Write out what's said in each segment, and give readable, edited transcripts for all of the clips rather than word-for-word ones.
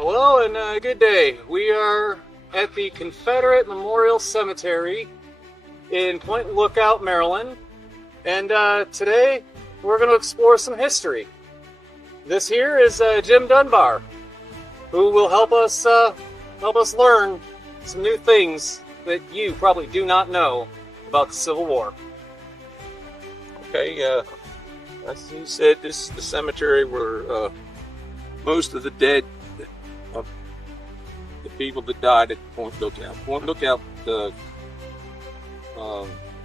Hello and good day. We are at the Confederate Memorial Cemetery in Point Lookout, Maryland. And today we're going to explore some history. This here is Jim Dunbar, who will help us learn some new things that you probably do not know about the Civil War. Okay, as you said, this is the cemetery where most of the dead of the people that died at Point Lookout. Point Lookout, the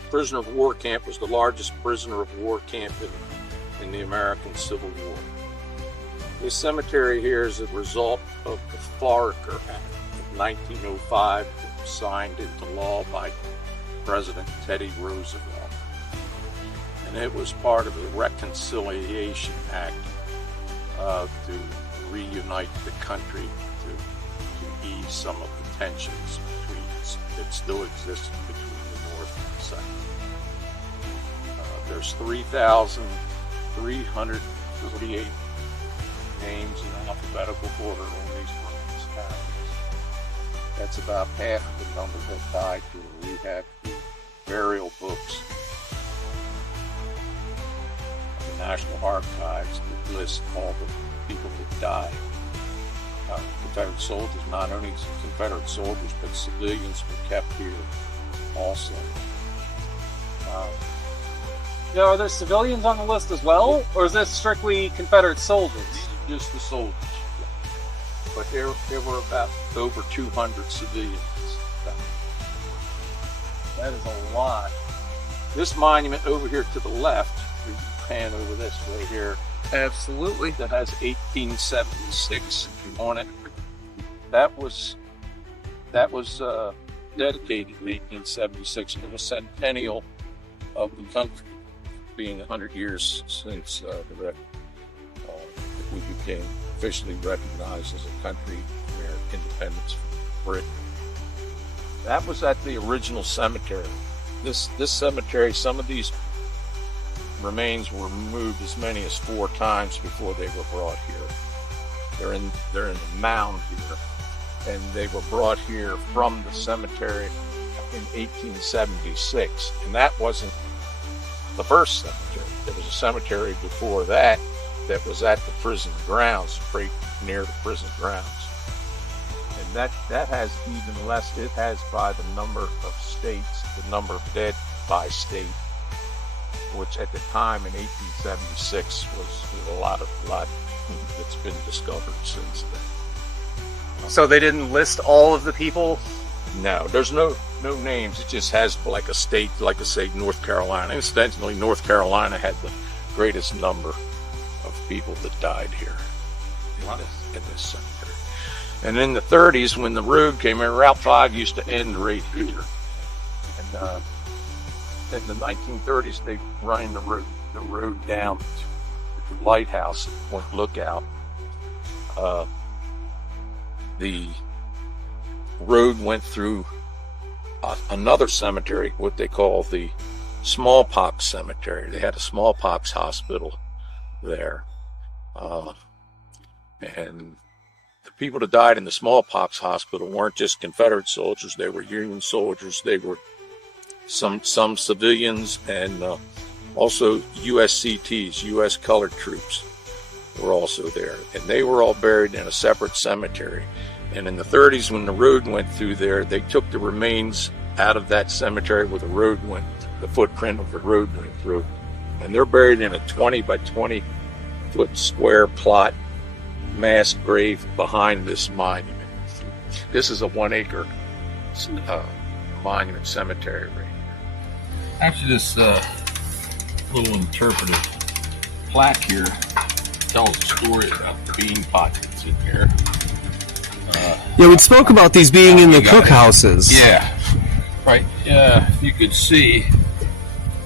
prisoner of war camp, was the largest prisoner of war camp in the American Civil War. This cemetery here is a result of the Foraker Act of 1905, signed into law by President Teddy Roosevelt. And it was part of the Reconciliation Act to reunite the country, to ease some of the tensions that still existed between the North and the South. There's 3,348 names in alphabetical order on these ruins. That's about half of the number that died here. We have the burial books of the National Archives that list all the people that died. Confederate soldiers, not only Confederate soldiers, but civilians were kept here also. Now, are there civilians on the list as well, or is this strictly Confederate soldiers? Just the soldiers. But there were about over 200 civilians. That is a lot. This monument over here to the left, we pan over this right here. Absolutely. That has 1876 on it. That was dedicated in 1876 to the centennial of the country, being 100 years since we became officially recognized as a country, American independence from Britain. That was at the original cemetery. This cemetery, some of these remains were moved as many as 4 times before they were brought here. They're in the mound here, and they were brought here from the cemetery in 1876. And that wasn't the first cemetery. There was a cemetery before that was at the prison grounds, right near the prison grounds. And that has even less. It has by the number of states, the number of dead by state, which at the time in 1876 was a lot that's been discovered since then. So they didn't list all of the people? No, there's no names. It just has like a state, like I say, North Carolina. Incidentally, North Carolina had the greatest number of people that died here in this cemetery. And in the 30s, when the road came in, Route 5 used to end right here. And in the 1930s, they ran the road down to the lighthouse at Point Lookout. The road went through another cemetery, what they call the smallpox cemetery. They had a smallpox hospital there. And the people that died in the smallpox hospital weren't just Confederate soldiers, they were Union soldiers, they were some civilians, and also USCTs, U.S. colored troops were also there. And they were all buried in a separate cemetery. And in the 30s, when the road went through there, they took the remains out of that cemetery where the footprint of the road went through. And they're buried in a 20 by 20 foot square plot mass grave behind this monument. This is a 1 acre monument cemetery right here. Actually, this little interpretive plaque here tells a story about the bean pot that's in here. Yeah, we spoke about these being in the cookhouses. Yeah, right. You could see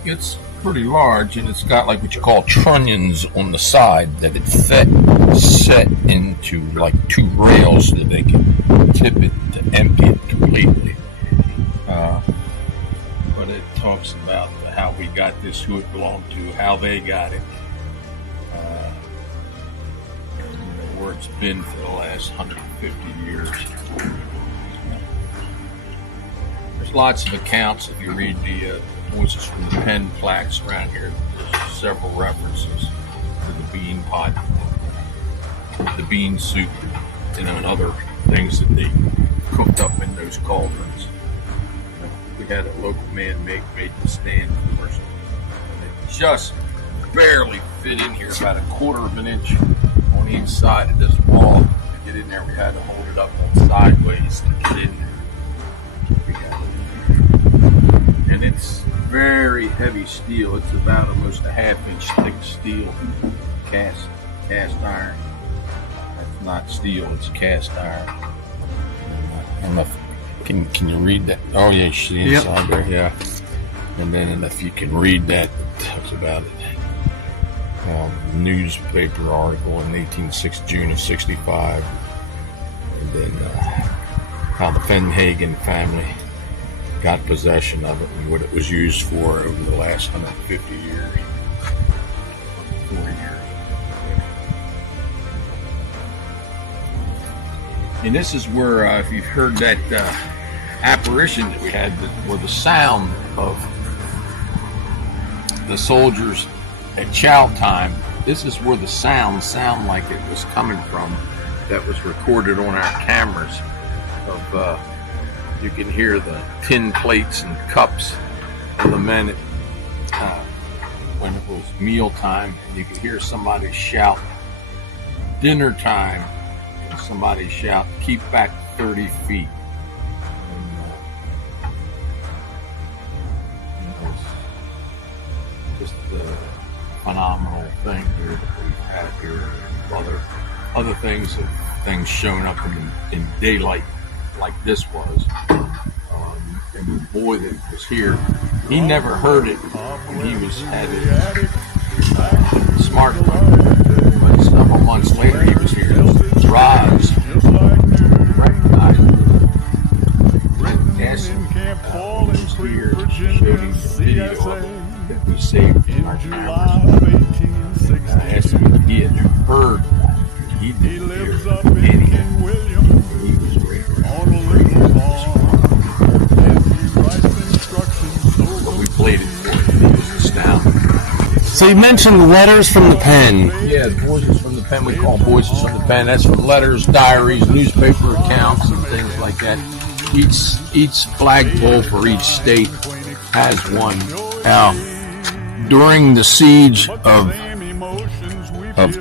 it's pretty large, and it's got like what you call trunnions on the side that it set into like 2 rails so that they can tip it to empty it completely. But it talks about how we got this, who it belonged to, how they got it. where it's been for the last 150 years. There's lots of accounts if you read the Voices from the Pen plaques around here. There's several references to the bean pot, the bean soup, and other things that they cooked up in those cauldrons. We had a local man made the stand for us. It just barely fit in here, about a quarter of an inch on each side of this wall. To get in there, we had to hold it up sideways to get in there. And it's very heavy steel. It's about almost a half-inch thick steel, cast iron. That's not steel, it's cast iron. I don't know if, can you read that? Oh yeah, you see inside there, yeah. And then if you can read that, it talks about it. Newspaper article in June of 65, and then how the Fenhagen family got possession of it and what it was used for over the last 150 years, 40 years. And this is where, if you've heard that apparition that we had, where the sound of the soldiers at chow time, this is where the sound like it was coming from, that was recorded on our cameras. Of you can hear the tin plates and cups of the men when it was meal time, and you could hear somebody shout dinner time, and somebody shout keep back 30 feet. And, it was just a phenomenal thing here that we've had here. Other things have things shown up in daylight like this was. And the boy that was here, he never heard it when he had his smartphone. But several months later, he was here. Roz recognized it. Asked him he was here, showed him the video of it that we saved in our cameras. I asked him if he had heard that. He didn't hear anything. He was great. But we played it for him. He was astounded. So you mentioned letters from the pen. Yeah, Voices from the Pen. We call Voices from the Pen. That's from letters, diaries, newspaper accounts, and things like that. Each flagpole for each state has one. Now, during the siege of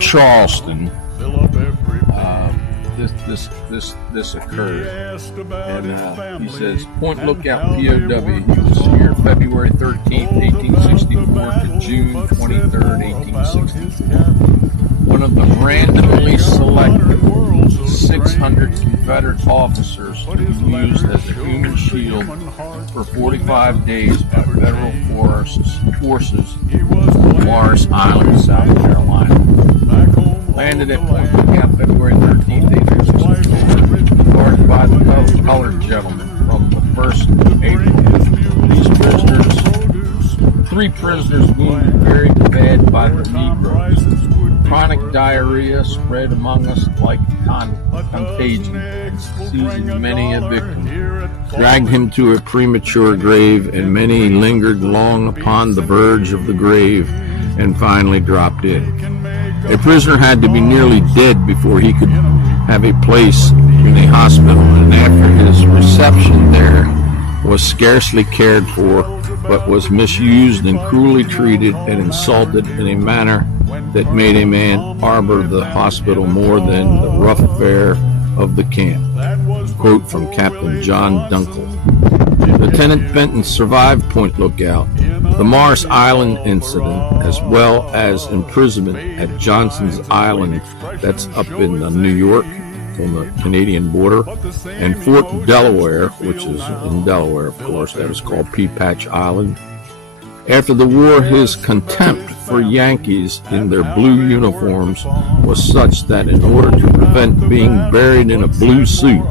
Charleston, this occurred, and he says, Point Lookout POW was here February 13th, 1864 to June 23rd, 1864. One of the randomly selected 600 Confederate officers to be used as a human shield for 45 days by federal forces on Morris Island, South Carolina. Landed at Point Lookout February 13th, 1864, guarded by the colored gentleman from the 1st of April. These prisoners, 3 prisoners wounded very bad by the Negroes. Chronic diarrhea spread among us like contagion, seizing many a victim, dragged him to a premature grave, and many lingered long upon the verge of the grave, and finally dropped in. A prisoner had to be nearly dead before he could have a place in a hospital, and after his reception there was scarcely cared for, but was misused and cruelly treated and insulted in a manner that made a man harbor the hospital more than the rough fare of the camp. Quote from Captain John Dunkel. Lieutenant Benton survived Point Lookout, the Morris Island incident, as well as imprisonment at Johnson's Island, that's up in New York on the Canadian border, and Fort Delaware, which is in Delaware, of course, that was called Peapatch Island. After the war, his contempt for Yankees in their blue uniforms was such that in order to prevent being buried in a blue suit,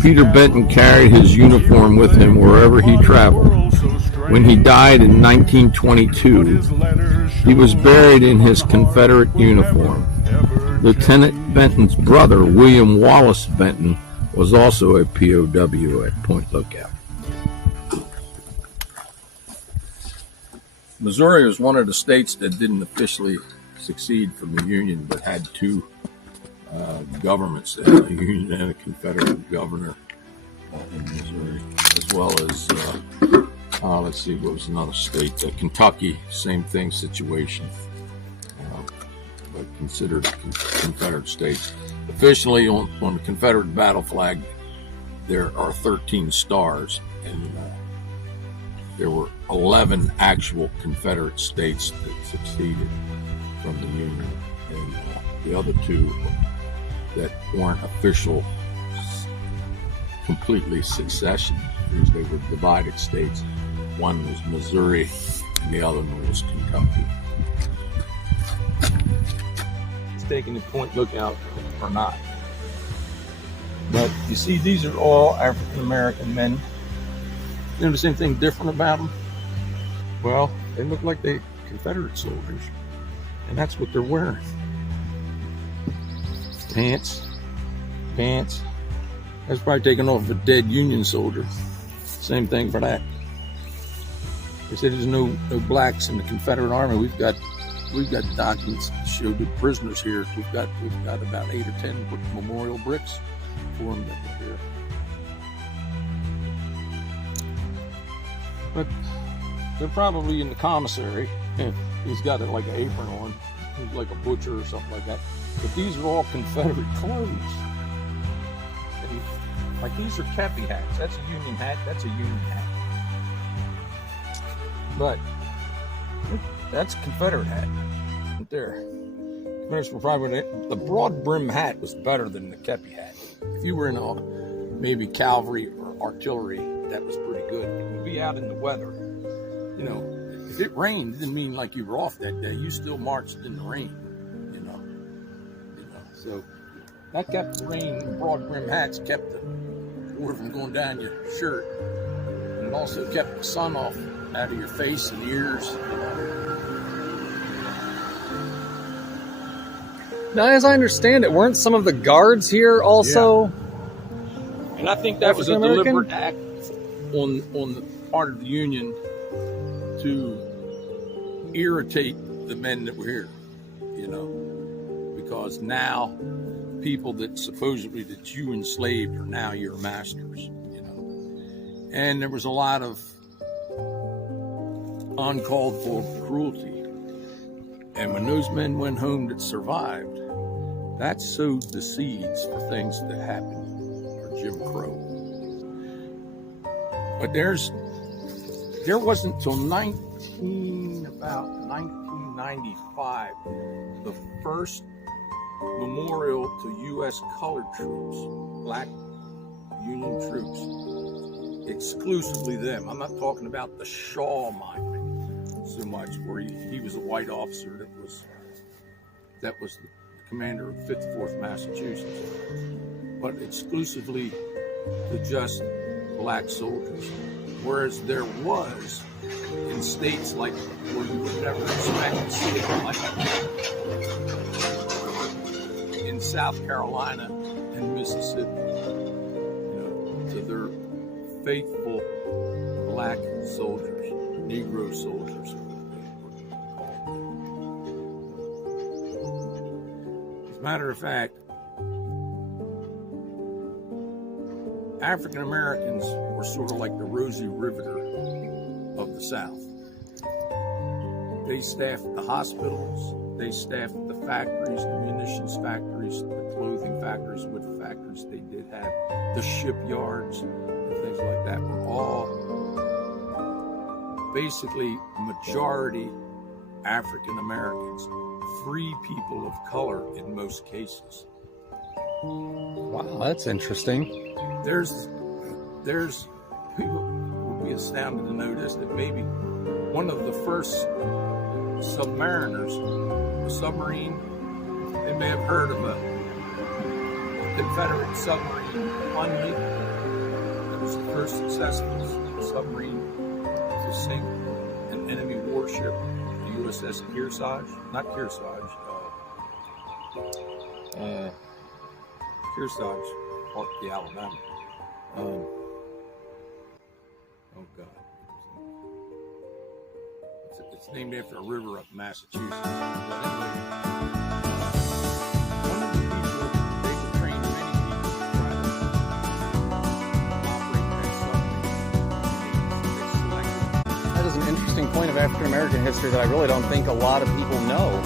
Peter Benton carried his uniform with him wherever he traveled. When he died in 1922, he was buried in his Confederate uniform. Lieutenant Benton's brother, William Wallace Benton, was also a POW at Point Lookout. Missouri was one of the states that didn't officially succeed from the Union, but had two governments there, a Union and a Confederate governor in Missouri, as well as, let's see, what was another state? Kentucky, same thing, situation, but considered Confederate states. Officially, on the Confederate battle flag, there are 13 stars, and there were 11 actual Confederate states that succeeded from the Union, and the other two that weren't official completely secession, because they were divided states. One was Missouri and the other one was Kentucky. It's taking the Point Lookout or not. But you see, these are all African American men. You know the same thing different about them? Well, they look like they Confederate soldiers, and that's what they're wearing. Pants. That's probably taken off a dead Union soldier. Same thing for that. They said there's no blacks in the Confederate Army. We've got documents to show the prisoners here. We've got about 8 or 10 memorial bricks for them that were here. But they're probably in the commissary. He's got like an apron on. He's like a butcher or something like that. But these are all Confederate clothes. And like these are kepi hats. That's a Union hat. That's a Union hat. But that's a Confederate hat right there. Confederates were probably the broad brim hat was better than the kepi hat. If you were in maybe cavalry or artillery, that was pretty good. You'd be out in the weather. You know, if it rained, it didn't mean like you were off that day. You still marched in the rain. You know. So that kept the rain. Broad brim hats kept the water from going down your shirt, and it also kept the sun off out of your face and ears. Now, as I understand it, weren't some of the guards here also? Yeah. And I think that was a deliberate act on the part of the Union to irritate the men that were here, you know, because now people that supposedly that you enslaved are now your masters, you know. And there was a lot of uncalled for cruelty. And when those men went home that survived, that sowed the seeds for things that happened for Jim Crow. But there wasn't till about 1995, the first memorial to U.S. colored troops, black Union troops, exclusively them. I'm not talking about the Shaw monument so much, where he was a white officer that was the commander of 54th Massachusetts, but exclusively to just black soldiers. Whereas there was in states like where you would never expect to see it, like in South Carolina and Mississippi, you know, to their faithful black soldiers, Negro soldiers. As a matter of fact, African Americans were sort of like the Rosie Riveter of the South. They staffed the hospitals, they staffed the factories, the munitions factories, the clothing factories, wood factories. They did have the shipyards and things like that were all basically majority African Americans, free people of color in most cases. Wow, that's interesting. There's people will be astounded to know this, that maybe one of the first submariners, a submarine, they may have heard of a Confederate submarine, Hunley. That was the first successful submarine to sink an enemy warship, the USS Kearsarge, not Kearsarge, Kearsarge, the Alabama. Oh God. It's named after a river up in Massachusetts. But anyway, one of the people, they were trained many people to try to operate that submarine. They selected. That is an interesting point of African American history that I really don't think a lot of people know.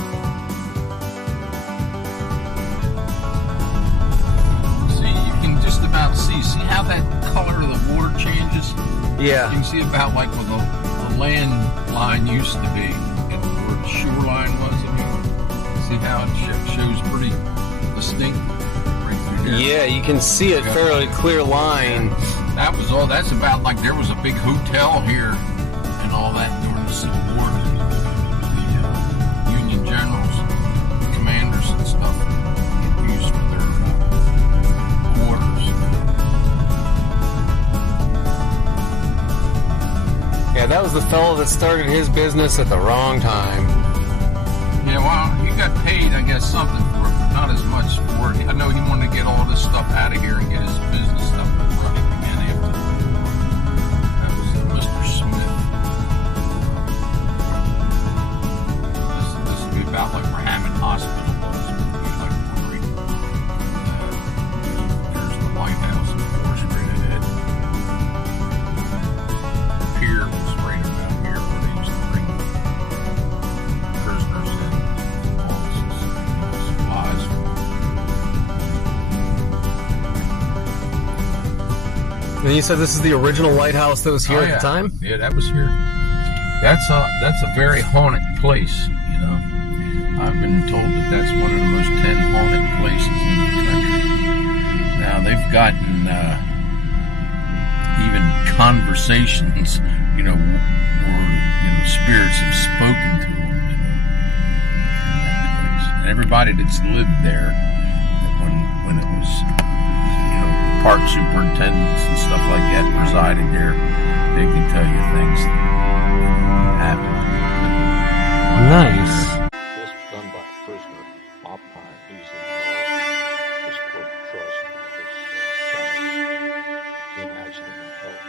About see how that color of the water changes. Yeah. You can see about like where the land line used to be and where the shoreline was. I mean, see how it shows pretty distinct right through here. Yeah, you can see it fairly clear line. That was all. That's about like there was a big hotel here and all that during the Civil War. The Union generals, commanders, and stuff used for their quarters. Yeah, that was the fellow that started his business at the wrong time. Yeah, well, he got paid, I guess, something for it, but not as much for it. I know he wanted to get all this stuff out of here and get his business stuff running again after. That was Mr. Smith. This would be about like where Hammond Hospital was. Like there's the White House, of course, right ahead. The pier was right about here where they used to bring prisoners in. All this supplies. And you said this is the original lighthouse that was here Oh, at the time? Yeah, that was here. That's a very haunted place, you know. I've been told that that's one of the most 10 haunted places in the country. Now they've gotten even conversations, you know, where spirits have spoken to them, you know, in that place. And everybody that's lived there, when it was, park superintendents and stuff like that resided there, they can tell you things that happened. Nice. This was done by a prisoner, Oppenheim. He's in this court trust. He actually been killed.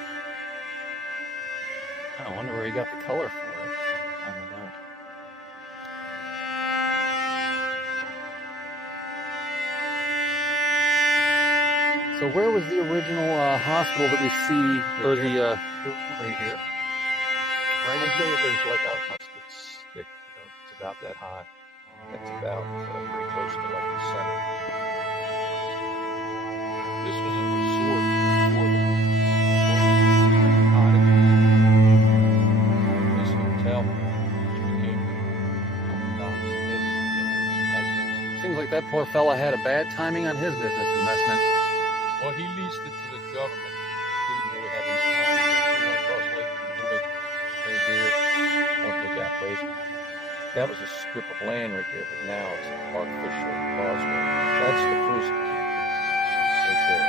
I wonder where he got the color for it. I don't know. So where was the original hospital that we see, or the Right here. Right in here, there's like a musket stick. It's about that high. It's about pretty close to like the center. This was a resort for the this hotel, which became Commandant's residence. seems like that poor fella had a bad timing on his business investment. Well, he leased it to the government. Didn't really have any time. He went across Lake Wood, right here. Don't look out, please. That was a strip of land right there, but now it's an artificial causeway. That's the prison camp right there.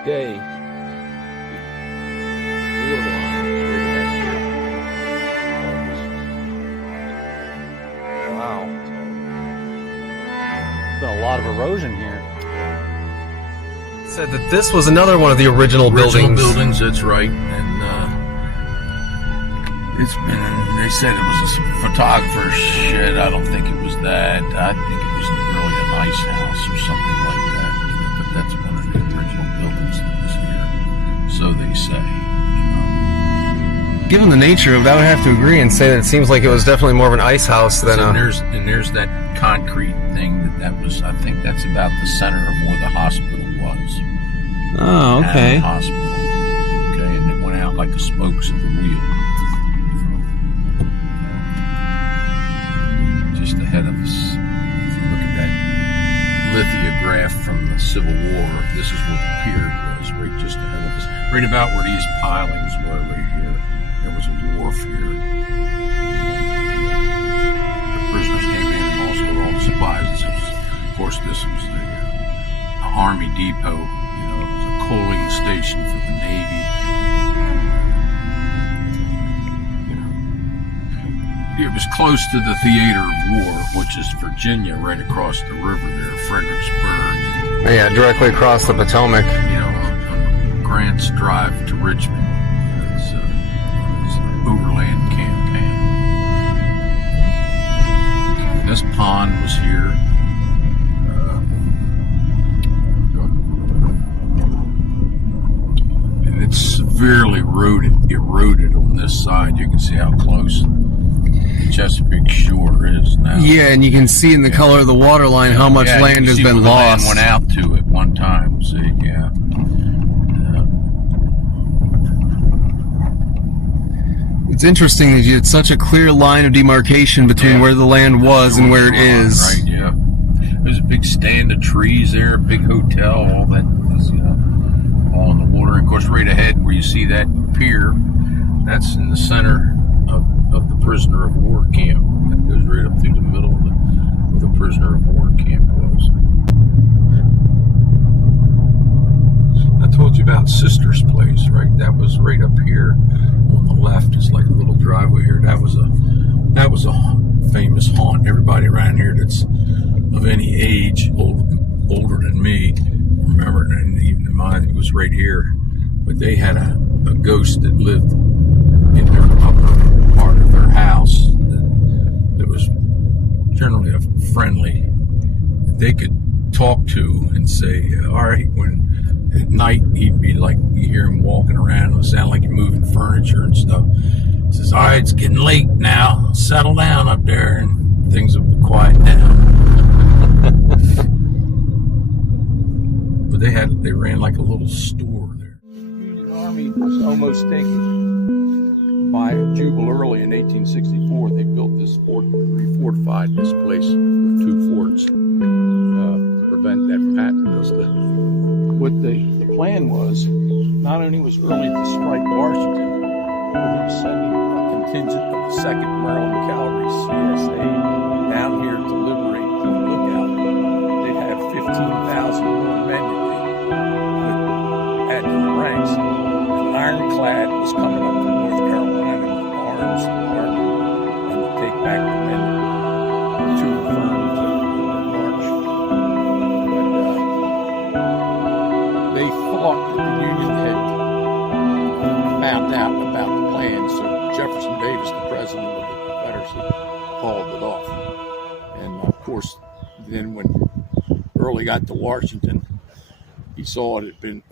Today, the water line is right around here. Wow. There's been a lot of erosion here. Said that this was another one of the original buildings. That's right. And it's been, they said it was a photographer's shed. I don't think it was that. I think it was really a nice house or something like that. But that's one of the original buildings that was here. So they say. Given the nature of it, I would have to agree and say that it seems like it was definitely more of an ice house than And a... there's that concrete thing that was, I think that's about the center of where the hospital was. Oh, okay. Hammond Hospital. Okay, and it went out like the spokes of the wheel. Just ahead of us. If you look at that lithograph from the Civil War, this is where the pier was, right just ahead of us. Right about where these pilings were right here. There was a wharf here. The prisoners came in and also all the supplies. Of course, this was the Army depot. It was a coaling station for the Navy. It was close to the theater of war, which is Virginia, right across the river there, Fredericksburg. Yeah, directly across the Potomac. You know, on Grant's drive to Richmond. It's an overland campaign. This pond was here. And it's severely eroded on this side. You can see how close Chesapeake Shore is now. Yeah, and you can see in the color of the water line how much land has been lost. The land went out to at one time. See, yeah. It's interesting that you had such a clear line of demarcation between where the land was and where it is. Right, yeah. There's a big stand of trees there, a big hotel, all that is, all in the water. Of course, right ahead where you see that pier, that's in the center of the prisoner of war camp. That goes right up through the middle of where the prisoner of war camp was. I told you about Sister's place, right? That was right up here on the left. It's like a little driveway here. That was a famous haunt. Everybody around here that's of any age, older than me, remember, and even mine, it was right here. But they had a ghost that lived in their upper part of their house that was generally a friendly. They could talk to and say, all right, when at night he'd be like, you hear him walking around, it would sound like he's moving furniture and stuff. He says, all right, it's getting late now, settle down up there, and things will quiet down. But they ran like a little store there. The Union Army was almost taken by Jubal early in 1864. They built this fort, refortified this place with 2 forts to prevent that from happening. Because the plan was, not only was Early to strike Washington, but he was sending a contingent of the 2nd Maryland Cavalry CSA down here to liberate Point Lookout. They'd have 15,000 more men that they would add to the ranks. An ironclad was coming up from North Carolina with arms and armor, and to take back the men too firm to march. But they thought that the Union had found out about the plan, so Jefferson Davis, the president of the Confederacy, called it off. And of course, then when Early got to Washington, he saw it had been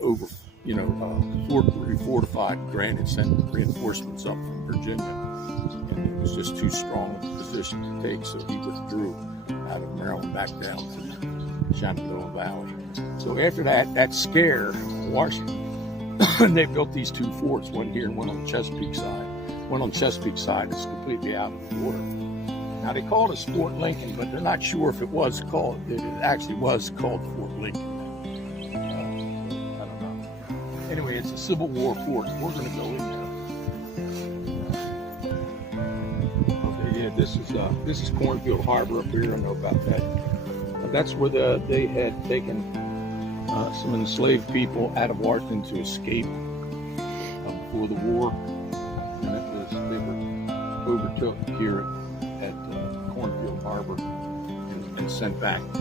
refortified. Grant had sent reinforcements up from Virginia, and it was just too strong a position to take, so he withdrew out of Maryland back down to the Shenandoah Valley. So after that scare, Washington, they built these 2 forts, one here and one on the Chesapeake side. One on the Chesapeake side is completely out of the water. Now they called it Fort Lincoln, but they're not sure if it actually was called Fort Lincoln. I don't know. Anyway, it's a Civil War fort. We're going to go in now. Okay, yeah, this is Cornfield Harbor up here. I know about that. That's where they had taken some enslaved people out of Washington to escape before the war, and they were overtook here at Cornfield Harbor and sent back to,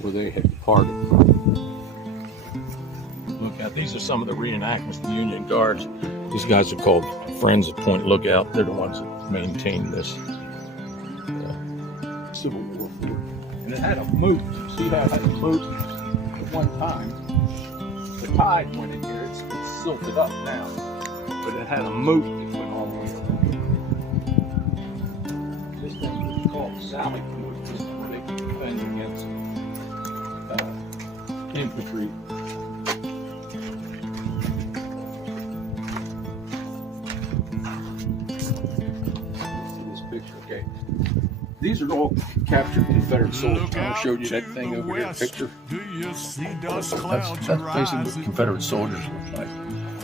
where they had departed. Look out, these are some of the reenactments of the Union Guards. These guys are called Friends of Point Lookout. They're the ones that maintain this Civil War fort. And it had a moat. See how it had a moat at one time? The tide went in here. It's silted up now. But it had a moat that went all the way over. This thing was called Sally Fort. This is where they could defend against infantry. This picture, okay. These are all captured Confederate soldiers. I showed you that thing over here, picture. That's basically what Confederate soldiers look like.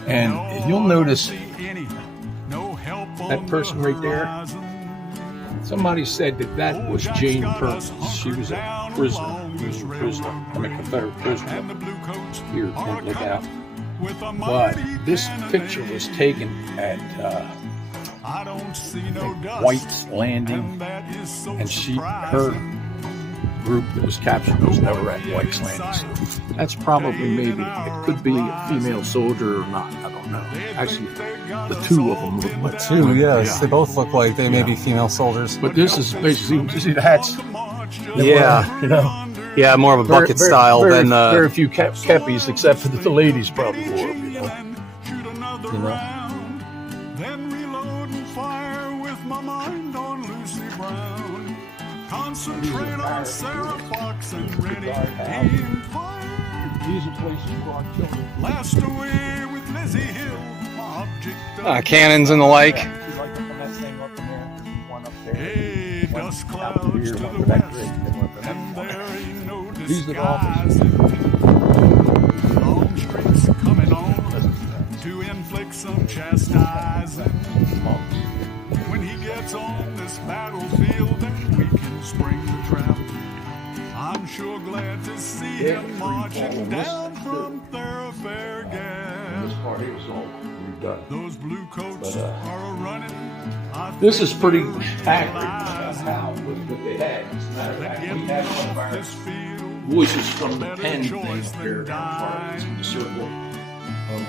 And you'll notice that person right there. Somebody said that was Jane Perkins. She was a prisoner. I'm a Confederate prisoner here at Point Lookout. But this picture was taken at White's Landing, and her group that was captured was never at White's Landing. So that's probably maybe, it could be a female soldier or not, I don't know. Actually, the two of them look like Two, yes. They both look like they may be female soldiers. But this is basically, you see the hats? Yeah. You know? Yeah, more of a bucket style than... Very few cappies, except for the ladies probably wore them, you know? You know? Then reload and fire with my mind on Lucy Brown. Concentrate on Sarah Fox and ready aim fire. These are places for our children. Blast away with Lizzie Hill, my object of cannons and the like. hey, dust clouds to the Here, west, and there ain't no These are the officers. disguising. Long streaks coming on to inflict some chastising. When he gets on this battlefield, then we can spring the trap. I'm sure glad to see him marching down from Thoroughfare Gap. This part here was all redone. Those blue coats are running. This is pretty accurate how what they had. As a matter of fact, we had one of our voices from the pen thing up there in the circle of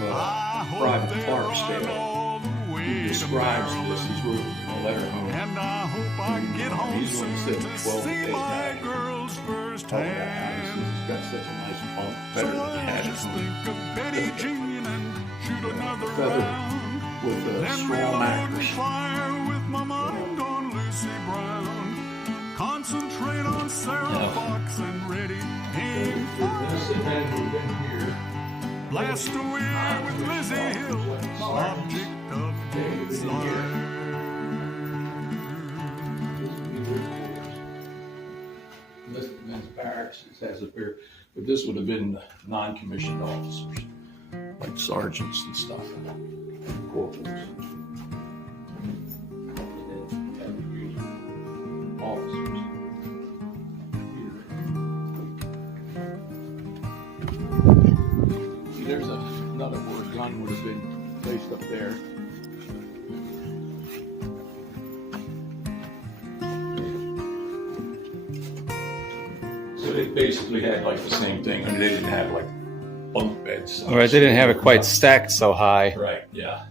Private Barksdale, who describes this. He's wrote a letter home. And I hope I get home He's one soon that to said 12 see days my back. girls firsthand. He's got such a nice bump, better So than he I had at just home. think of Betty Jean and shoot another Feather round. with a Then straw reload and mattress. fire with my mind on Lucy Brown. Concentrate on Sarah Fox and ready aim fire. Blast away with Lizzie Hill, my object of desire. This men's barracks has up here, but this would have been non-commissioned officers, like sergeants and stuff, and corporals. Officers. See, there's another where a gun would have been placed up there. So they basically had like the same thing. I mean, they didn't have like bunk beds. All right, they didn't have it quite stacked so high. Right, yeah.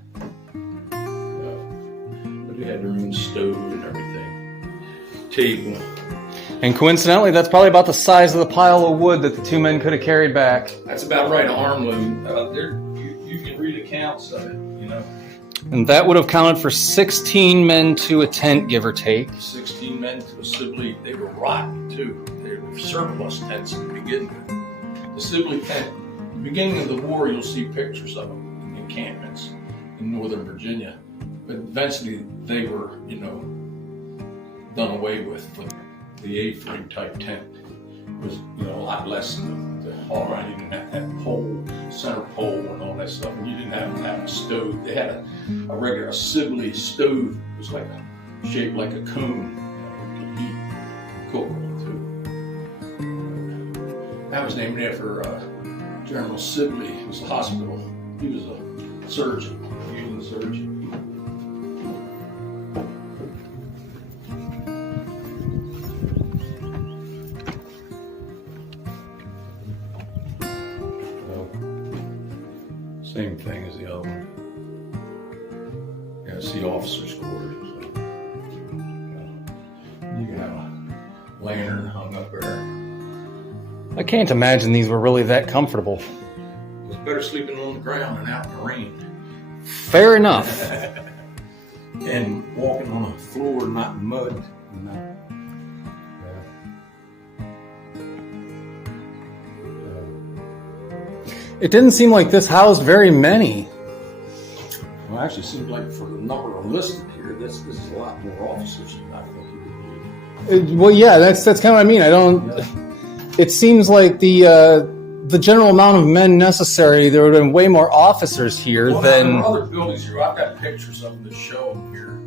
But they had their own stove and everything. Table. And coincidentally, that's probably about the size of the pile of wood that the two men could have carried back. That's about right, an arm load. You can read accounts of it, you know. And that would have counted for 16 men to a tent, give or take. 16 men to a Sibley. They were rotten, too. They were surplus tents to begin with. The Sibley tent, at the beginning of the war, you'll see pictures of them in encampments in Northern Virginia. But eventually, they were, you know, done away with. But the A-frame type tent was, you know, a lot less than the haul around. You didn't have that pole, center pole, and all that stuff. And you didn't have to have a stove. They had a regular Sibley stove. It was like shaped like a cone. You could cook on too. That was named after General Sibley. It was a hospital. He was a surgeon, a Union surgeon. Same thing as the other one. Yeah, see officers' quarters. You can have a lantern hung up there. I can't imagine these were really that comfortable. It was better sleeping on the ground than out in the rain. Fair enough. And walking on a floor, not in mud. It didn't seem like this housed very many. Well, actually, it seems like for the number listed here, this is a lot more officers than I think you would need. Well, yeah, that's kind of what I mean. I don't. It seems like the general amount of men necessary. There would have been way more officers here Well, than. there are other buildings here. I've got pictures of them to show them here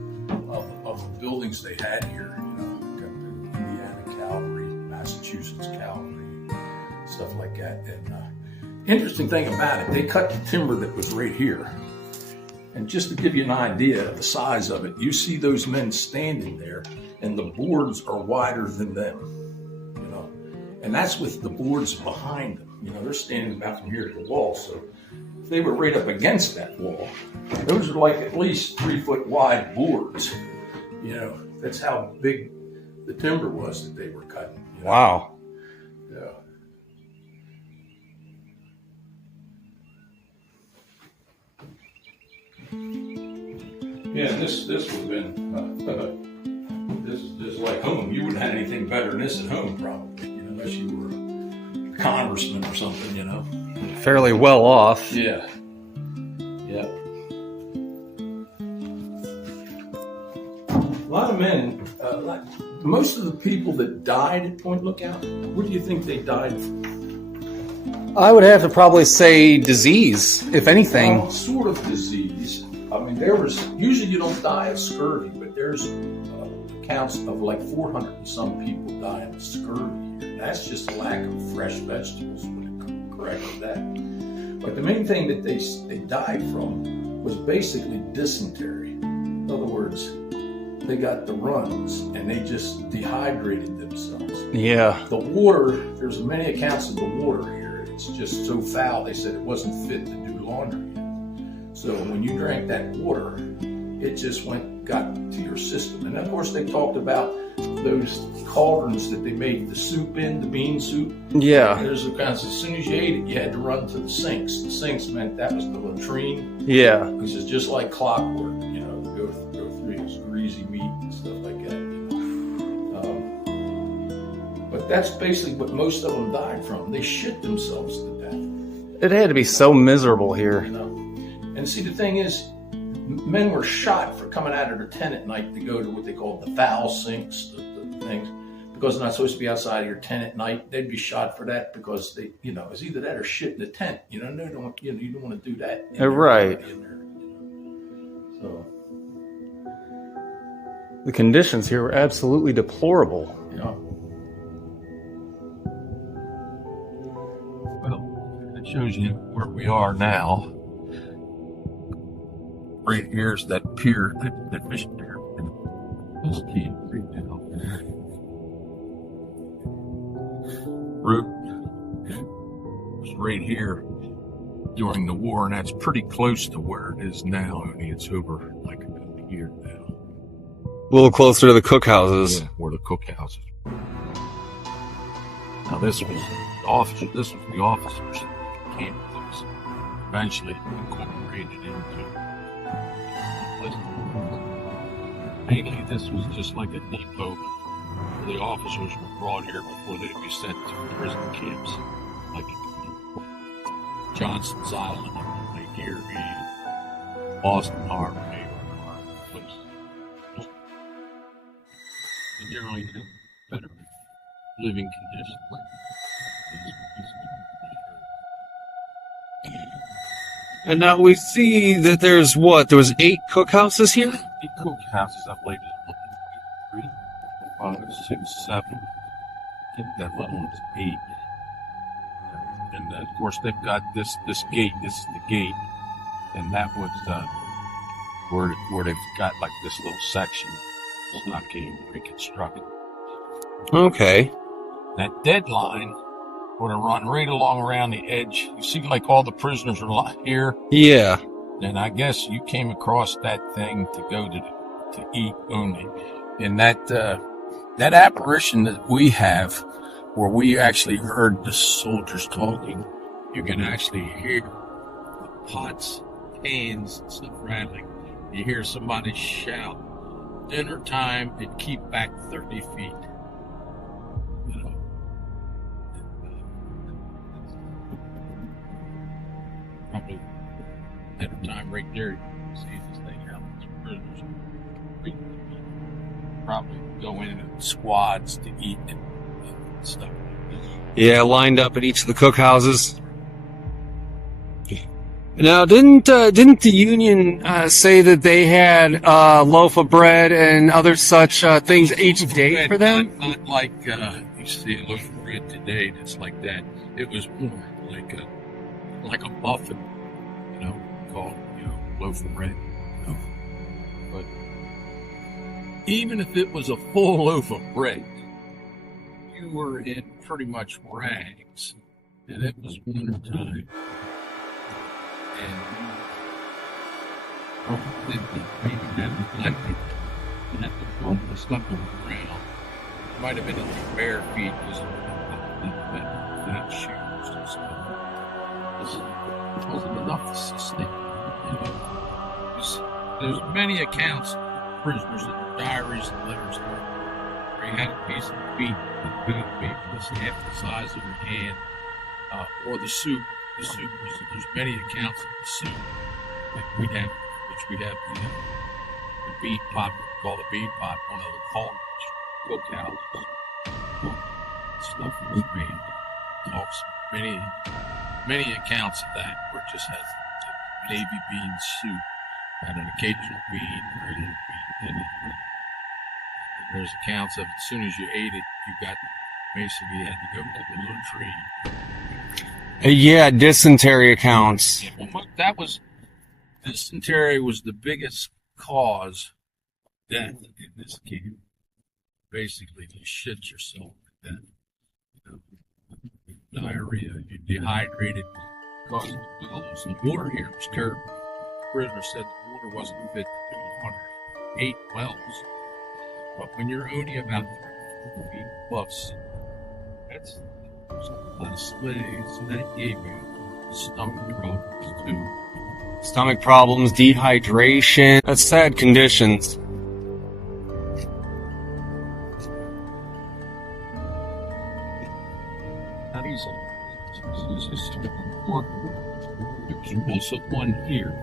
of the buildings they had here. You know, got the Indiana Cavalry, Massachusetts Cavalry, stuff like that. And interesting thing about it, they cut the timber that was right here, And just to give you an idea of the size of it, you see those men standing there, and the boards are wider than them, you know. And that's with the boards behind them. You know, they're standing about from here to the wall. So if they were right up against that wall, those are like at least 3 foot wide boards. You know, that's how big the timber was that they were cutting. You know? Wow. Yeah. Yeah, this would have been, this is like home. You wouldn't have had anything better than this at home, probably, you know, unless you were a congressman or something, you know. Fairly well off. Yeah. Yeah. A lot of men, most of the people that died at Point Lookout, what do you think they died from? I would have to probably say disease, if anything. Well, sort of disease. I mean, usually you don't die of scurvy, but there's accounts of like 400 and some people dying of scurvy here. That's just a lack of fresh vegetables, would correct that. But the main thing that they died from was basically dysentery. In other words, they got the runs and they just dehydrated themselves. Yeah. The water, there's many accounts of the water here. It's just so foul, they said it wasn't fit to do laundry in. So when you drank that water, it just got to your system. And of course they talked about those cauldrons that they made the soup in, the bean soup. Yeah. And there's as soon as you ate it, you had to run to the sinks. The sinks meant that was the latrine. Yeah. This is just like clockwork, you know, go through this greasy meat and stuff like that. You know? But that's basically what most of them died from. They shit themselves to death. It had to be so miserable here. You know? And see, the thing is, men were shot for coming out of their tent at night to go to what they call the foul sinks, the things, because they're not supposed to be outside of your tent at night. They'd be shot for that because they, you know, it's either that or shit in the tent. You know, you don't want to do that. Right. In there, you know? So. The conditions here were absolutely deplorable. Yeah. Well, it shows you where we are now. Right here's that pier, that fishing pier. This key right now. Route was right here during the war, and that's pretty close to where it is now. Only it's over like a year now. A little closer to the cookhouses. Yeah, where the cookhouses were. Now this was the officers. This was the officers' camp. That was eventually incorporated into. Mainly, this was just like a depot where the officers were brought here before they'd be sent to prison camps, like Johnson's Island, like Erie, Boston Harbor, places. And generally, better living conditions. And now we see that there was 8 cookhouses here? 8 cookhouses, I believe it's 1, 2, 3, 4, 5, 6, 7. I think that one was 8. And of course, they've got this gate. This is the gate, and that was where they've got like this little section stockade reconstructed. Okay. That deadline would have run right along around the edge. You see, like all the prisoners are here. Yeah. And I guess you came across that thing to go to eat only. And that apparition that we have, where we actually heard the soldiers talking, you can actually hear the pots, pans, and stuff rattling. You hear somebody shout, "Dinner time," and keep back 30 feet. You know. Probably dinner time right there. You can see this thing out. Prisoners probably go in squads to eat and stuff like this. Yeah, lined up at each of the cookhouses. Now, didn't the Union say that they had a loaf of bread and other such things each day for them? Not like you see a loaf of bread today that's like that. It was more like a muffin, called loaf of bread. No. But even if it was a full loaf of bread, you were in pretty much rags, and it was winter time, and you maybe had neglected that the bump was stuck on the ground. Might have been in your bare feet because of the flat shoes and stuff. It wasn't enough to sustain. There's many accounts of prisoners in their diaries and letters where you had a piece of beef that maybe was half the size of your hand, or the soup. The soup there's many accounts of the soup that we have the bean pot, we call the bean pot, one of the cookouts. Stuff was made. Talks many accounts of that where it just has the navy bean soup and an occasional bean or a little bean in it. And there's accounts of as soon as you ate it, you got basically had to go to the latrine. Yeah, dysentery accounts. Yeah, well, dysentery was the biggest cause of death in this camp. Basically, you shit yourself to death. Diarrhea, you're dehydrated because of the wells. The water here was terrible. The prisoner said the water wasn't fit to do water. 8 wells. But when you're only about 3 feet above sea, that's a lot of slaves, and that gave you stomach problems too. Stomach problems, dehydration. That's sad conditions. There's also one here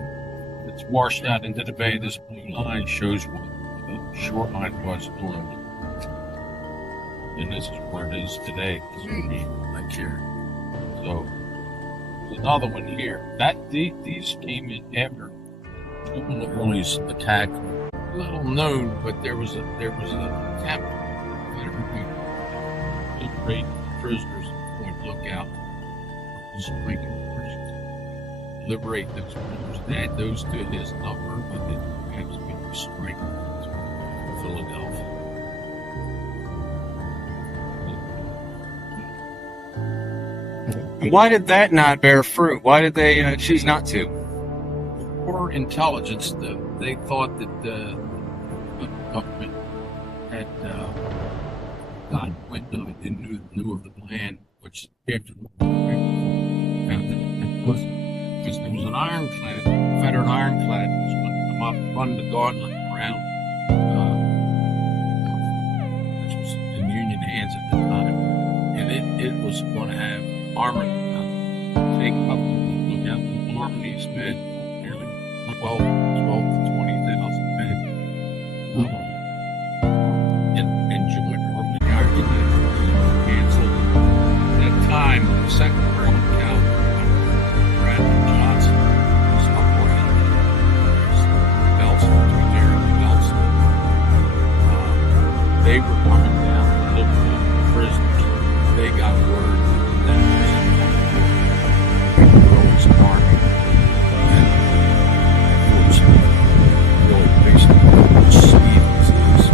that's washed out into the bay. This blue line shows what the shoreline was during, and this is where it is today. Like here. So there's another one here. These came in after one of the earliest attack. Little known, but there was a camp that liberate prisoners at Point Lookout. Liberate those prisoners. They had those to his number, but they had to be restrained to Philadelphia. Why did that not bear fruit? Why did they choose not to? For intelligence, they thought that the government had gotten wind of it and knew of the plan, which after the war, found that it wasn't. Because there was an ironclad, Confederate ironclad, was going to come up, run the gauntlet around, which was in Union hands at the time, and it was going to have armor take up to look out the armor these men, nearly 12 to 20,000 men, and joined the argument canceled. At that time, the 2nd Maryland Cavalry, Johnson was up around Belton, between there and Belton. They were coming down to liberate prisoners. They got word that it was an army. And unfortunately, really basically, Stevens is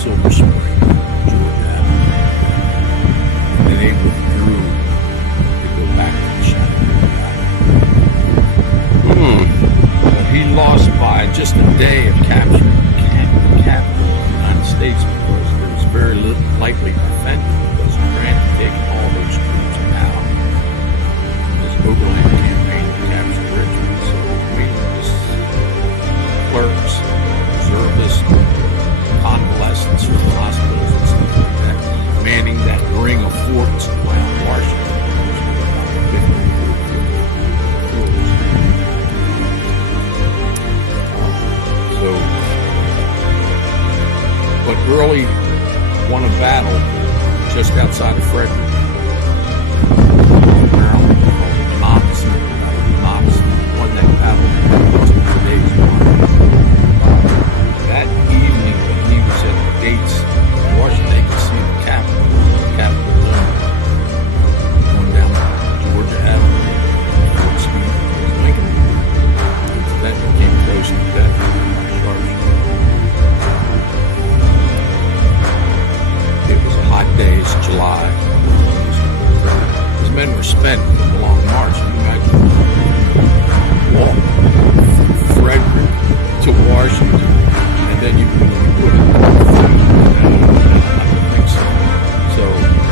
Silver Spring, Georgia. And they withdrew to go back to the shadow. But he lost by just a day of capturing the capital of the United States because there was very little likely defending because Grant had taken all those troops out in his overland campaign to capture Richmond. So we just clerks, reservists, convalescents from the hospitals and stuff like that, manning that ring of forts around Washington. So, but Early won a battle just outside of Frederick, Maryland, called Knox. Won that battle in 2 days. That evening, when he was at the gates of Washington, they could see the Capitol building going down Georgia Avenue, Fort Smith, Lincoln. That walk from Frederick to Washington, and then you put it I don't think so. So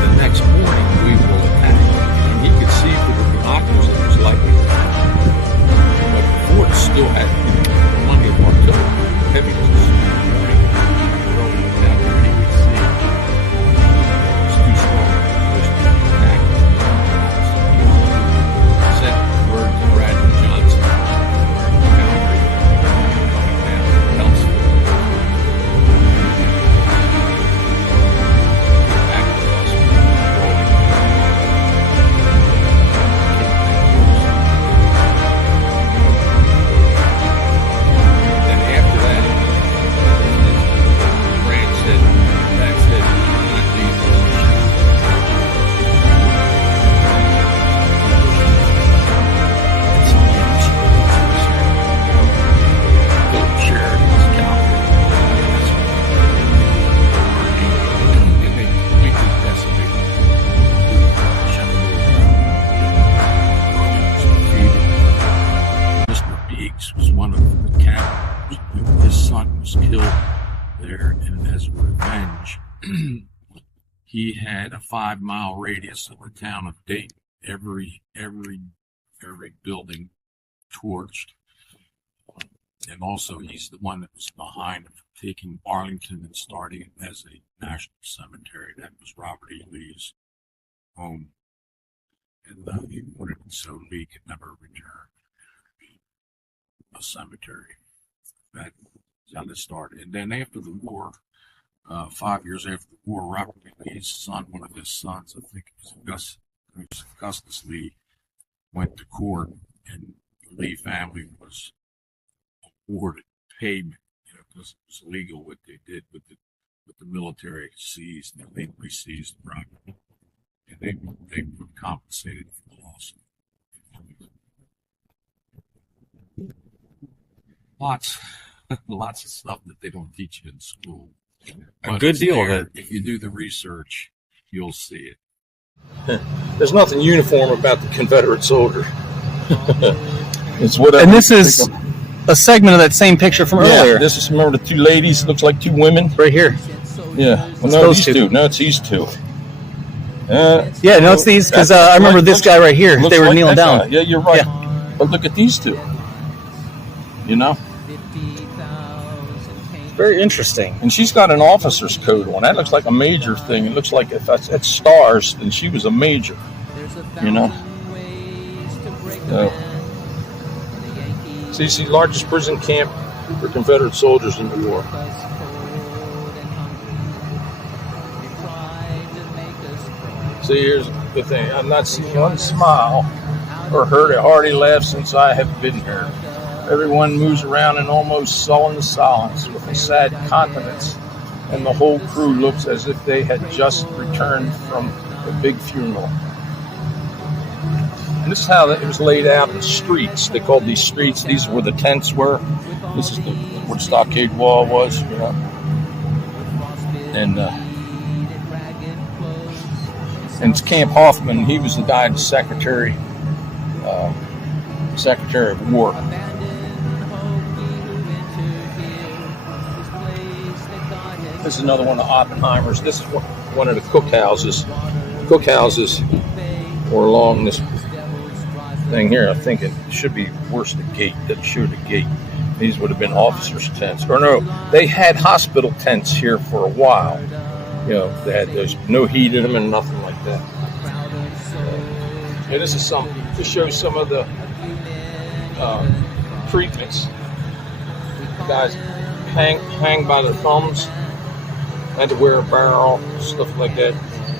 the next morning we will attack, and he could see through the binoculars it was likely to happen. But the fort still had plenty of artillery, heavy guns. Was one of the captains. His son was killed there, and as a revenge, he had a 5-mile radius of the town of Dayton. Every building torched, and also he's the one that was behind taking Arlington and starting it as a national cemetery. That was Robert E. Lee's home, and he wanted it so Lee could never return. A cemetery. That's how this started. And then after the war, 5 years after the war, Robert E. Lee's son, one of his sons, I think it was Augustus Lee, went to court, and the Lee family was awarded payment, because it was illegal what they did with the military seized, and they legally seized the property, and they were compensated for the loss. Lots of stuff that they don't teach you in school. A good deal of it. If you do the research, you'll see it. There's nothing uniform about the Confederate soldier. It's whatever. And this is a segment of that same picture from earlier. This is, remember the two ladies? Looks like two women. Right here. Yeah. Well, no, these two. No, it's these two. Yeah, no, it's these, because I remember this guy right here. They were kneeling down. Yeah, you're right. Yeah. But look at these two. Very interesting. And she's got an officer's coat on. That looks like a major thing. It looks like if that's stars, then she was a major. See, largest prison camp for Confederate soldiers in the war. See, here's the thing. I've not seen one smile or heard a hearty laugh since I have been here. Everyone moves around in almost sullen silence with a sad countenance, and the whole crew looks as if they had just returned from a big funeral. And this is how it was laid out in streets. They called these streets. These were the tents were. This is where the stockade wall was, And it's Camp Hoffman. He was the guy, the Secretary of War. This is another one of Oppenheimer's. This is one of the cookhouses. Cookhouses were along this thing here. I think it should be worse the gate that showed the gate. These would have been officers' tents. Or no, they had hospital tents here for a while. They had those no heat in them and nothing like that. Yeah, this shows some of the treatments. Guys hang by their thumbs. Had to wear a barrel, stuff like that.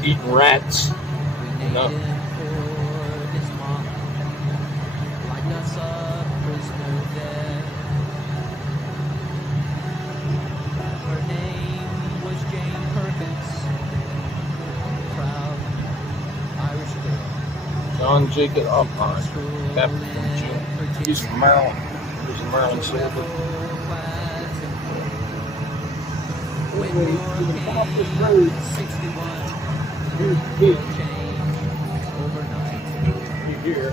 Eating rats, John Jacob Uphine, Captain from June. He's from Maryland. He's a Maryland soldier. When you come up this road, 61, here's the gate. Overnight, you hear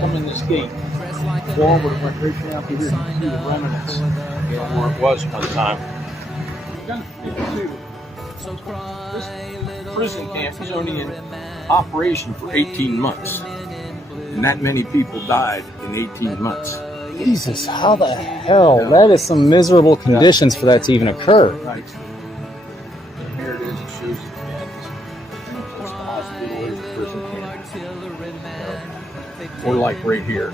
come in this gate, forward and went right down through here. You can see the remnants from where it was one time. This prison camp was only in operation for 18 months. And that many people died in 18 months. Jesus, how the hell? That is some miserable conditions for that to even occur. Right. And here it is. It shows you again. It's the hospital. There's the prison camp. Or like right here.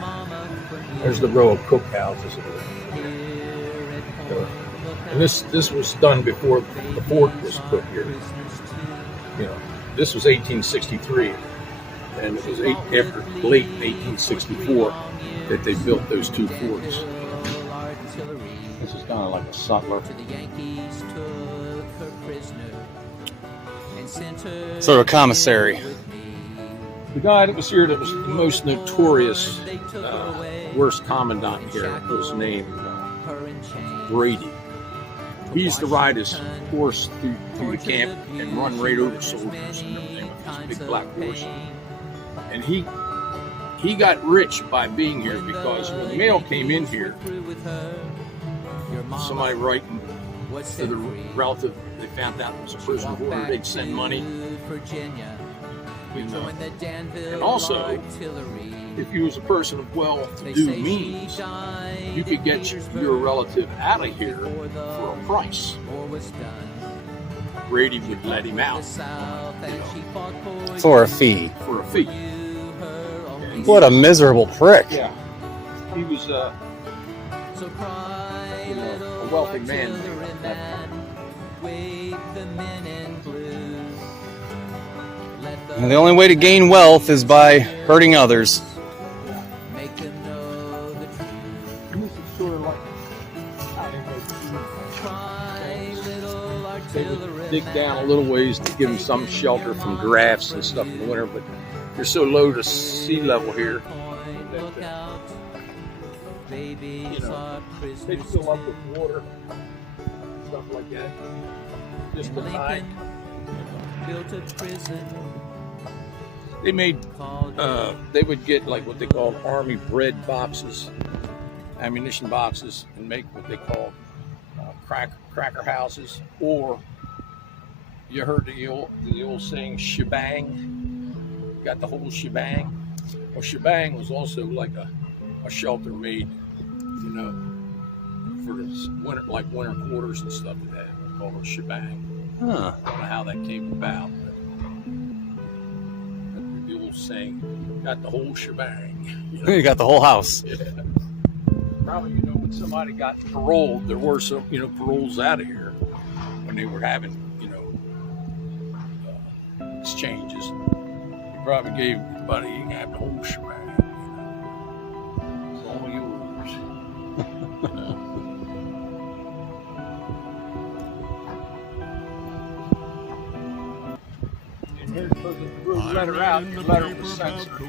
There's the row of cookhouses. And this was done before the fort was put here. You know, this was 1863, and it was after late 1864 that they built those two forts. This is kind of like a sutler. Sort of a commissary. The guy that was here that was the most notorious, worst commandant here was named Brady. He used to ride his horse through the camp and run right over soldiers and everything with his big black horse. And he got rich by being here because when the mail came in here, somebody writing to the relative they found out it was a prison order, they'd send money. And also, if you was a person of well-to-do means, you could get your relative out of here for a price. Brady would let him out, For a fee. for a fee. What a miserable prick. Yeah, he was a wealthy man. And the only way to gain wealth is by hurting others. They would dig down a little ways to give them some shelter from drafts and stuff in the winter, but they're so low to sea level here that, they fill up with water, stuff like that. Just the time. They made, they would get like what they called army bread boxes, ammunition boxes, and make what they called cracker houses, or you heard the old saying shebang, got the whole shebang. Well, shebang was also like a shelter made, for this winter, like winter quarters and stuff like that. We call it shebang. Huh. I don't know how that came about. But the old saying, got the whole shebang. You got the whole house. Yeah. Probably, when somebody got paroled, there were some, paroles out of here when they were having, exchanges. They probably gave everybody, you can have the whole shebang. It's all yours. And here's the letter out. The letter was censored.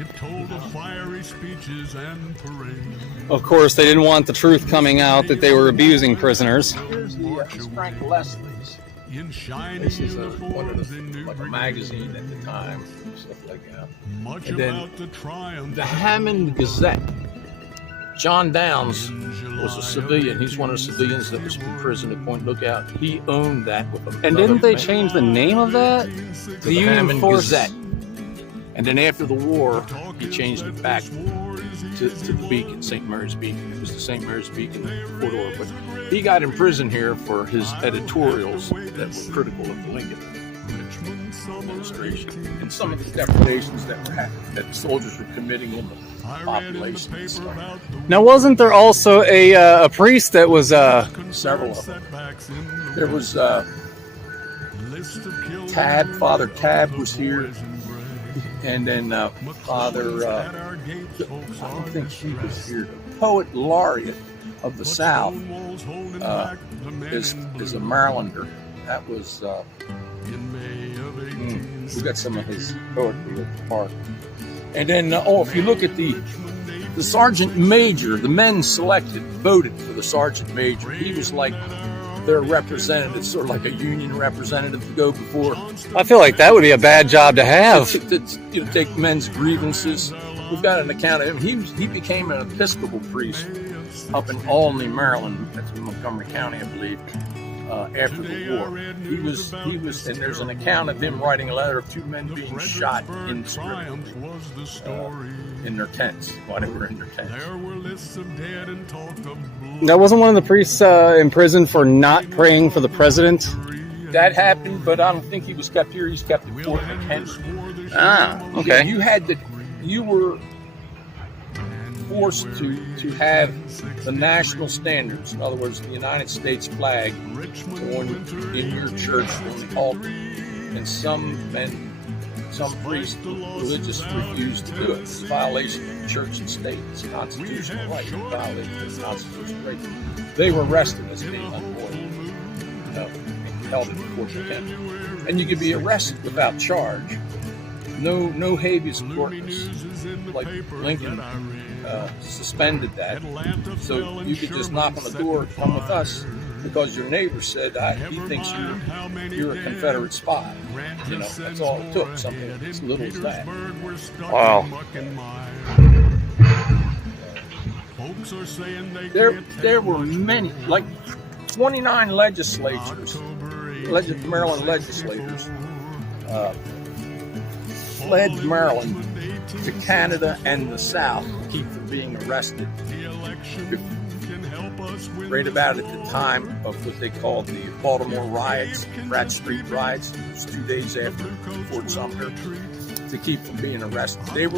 It told of fiery speeches and parades. Of course, they didn't want the truth coming out that they were abusing prisoners. Here's the Frank Leslie's. This is one of the, like a magazine at the time, stuff like that. And then the Hammond Gazette. John Downs was a civilian. He's one of the civilians that was in prison at Point Lookout. He owned that with a. And didn't they change the name of that? The Hammond Gazette. And then after the war, he changed it back to the Beacon, St. Mary's Beacon. It was the St. Mary's Beacon in Fort Ord. But he got in prison here for his editorials that were critical of the Lincoln administration and some of the depredations that were happening, that the soldiers were committing on the population and stuff. Now, wasn't there also a priest that was Several of them. There was Tab, Father Tab was here. And then Father, I don't think she was here. The poet laureate of the South is a Marylander. That was, we got some of his poetry at the park. And then, if you look at the Sergeant Major, the men voted for the Sergeant Major. He was like their representative, sort of like a union representative, to go before. I feel like that would be a bad job to have. To take men's grievances. We've got an account of him. He became an Episcopal priest up in Olney, Maryland. That's in Montgomery County, I believe. After the war, he was, and there's an account of him writing a letter of 2 men being shot in their tents while they were in their tents. That wasn't one of the priests in prison for not praying for the president. That happened, but I don't think he was kept here. He's kept in Fort McHenry. Ah, okay. You were forced to have the national standards, in other words, the United States flag, in your church on the altar. And some priests, religious, refused to do it. It's a violation of the church and state. It's a constitutional right. It's a violation of the constitutional right. They were arrested as being unlawful, held in Fort McHenry. And you could be arrested without charge. No habeas corpus, like Lincoln suspended that, so you could just knock on the door, come with us, because your neighbor said he thinks you're a Confederate spy. That's all it took, something as little as that. Wow. There were many, like 29 Maryland legislators fled Maryland to Canada and the South to keep from being arrested. Right about at the time of what they called the Baltimore riots, Pratt Street riots, it was 2 days after Fort Sumter, to keep from being arrested.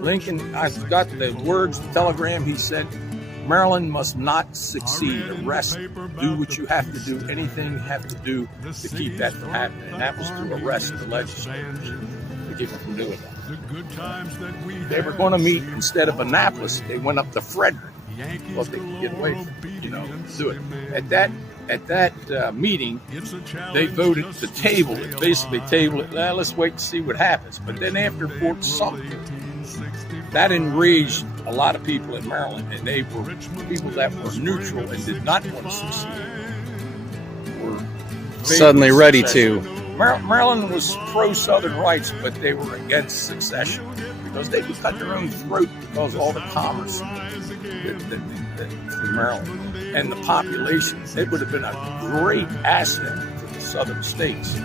Lincoln, I forgot the words, the telegram, he said, Maryland must not succeed. Arrest, do what you have to do, anything you have to do to keep that from happening. And that was to arrest the legislators, to keep them from doing that. They were going to meet, instead of Annapolis, they went up to Frederick. Well, they could get away from it, do it. At that meeting, they voted to table it, basically table it. Let's wait and see what happens. But then after Fort Sumter, that enraged a lot of people in Maryland, and they were people that were neutral and did not want to succeed. Were Suddenly ready to. Maryland was pro-Southern rights, but they were against secession because they could cut their own throat because of all the commerce from Maryland and the population. It would have been a great asset to the Southern states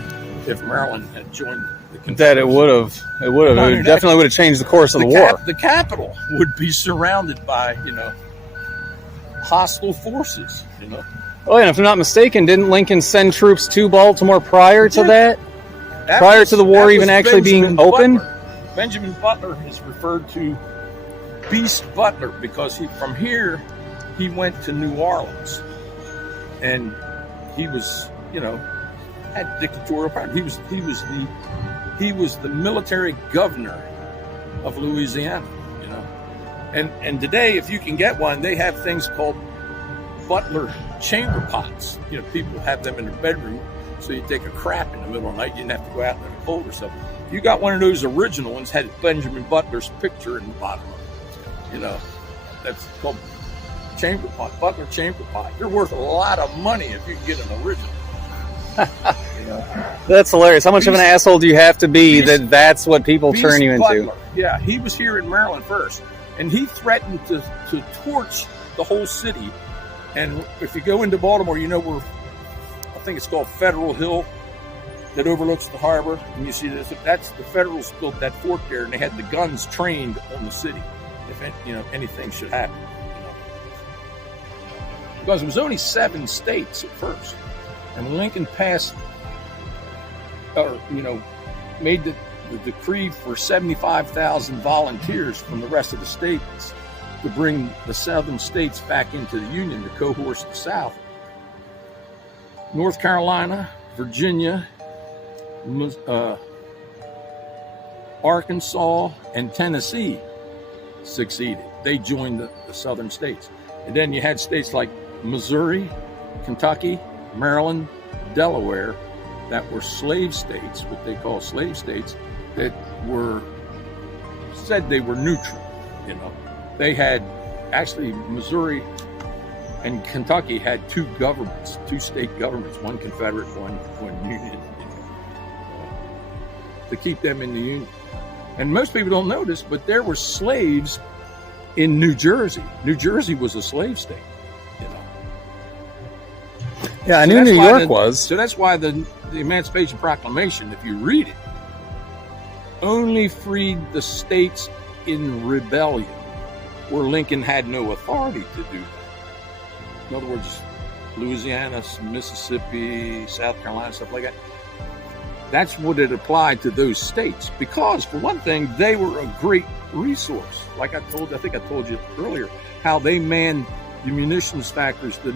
if Maryland had joined the Confederacy. That it would have. It definitely would have changed the course of the war. The capital would be surrounded by, hostile forces, Oh, and if I'm not mistaken, didn't Lincoln send troops to Baltimore prior to that? Prior to the war even actually being open? Benjamin Butler is referred to Beast Butler because from here he went to New Orleans, and he was, had dictatorial power. He was the military governor of Louisiana, And today, if you can get one, they have things called Butler chamber pots. People have them in their bedroom, so you take a crap in the middle of the night. You didn't have to go out in the cold or something. You got one of those original ones, had Benjamin Butler's picture in the bottom of it. That's called chamber pot, Butler chamber pot. They're worth a lot of money if you can get an original. That's hilarious. How much of an asshole do you have to be that's what people turn you into? Butler. Yeah, he was here in Maryland first, and he threatened to torch the whole city. And if you go into Baltimore, where I think it's called Federal Hill that overlooks the harbor, and you see that's the Federals built that fort there, and they had the guns trained on the city if anything should happen. Because it was only 7 states at first, and when Lincoln passed, made the decree for 75,000 volunteers from the rest of the states to bring the southern states back into the Union, the cohorts of the South. North Carolina, Virginia, Arkansas, and Tennessee succeeded. They joined the southern states. And then you had states like Missouri, Kentucky, Maryland, Delaware, that were slave states, what they call slave states, that said they were neutral, They had, actually, Missouri And Kentucky had two governments, two state governments, one Confederate, one Union, to keep them in the Union. And most people don't know this, but there were slaves in New Jersey. New Jersey was a slave state, you know. Yeah, I knew New York was. So that's why the Emancipation Proclamation, if you read it, only freed the states in rebellion where Lincoln had no authority to do that. In other words, Louisiana, Mississippi, South Carolina, stuff like that. That's what it applied to those states because, for one thing, they were a great resource. Like I think I told you earlier, how they manned the munitions factories, the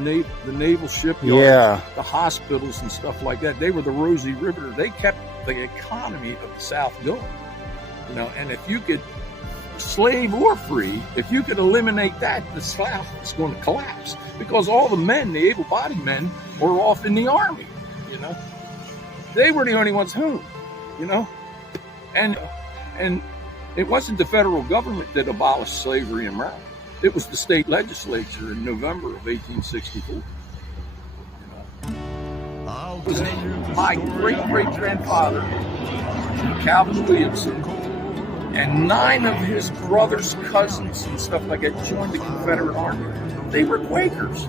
naval shipyards, the hospitals and stuff like that. They were the Rosie Riveter. They kept the economy of the South going. You know, and if you could, slave or free, if you could eliminate that, the South is going to collapse because all the men, the able-bodied men, were off in the army. You know, they were the only ones home. You know, and it wasn't the federal government that abolished slavery in Maryland. It was the state legislature in November of 1864. You know, it was my great-great-grandfather, Calvin Williamson, and 9 of his brothers, cousins, and stuff like that joined the Confederate Army. They were Quakers,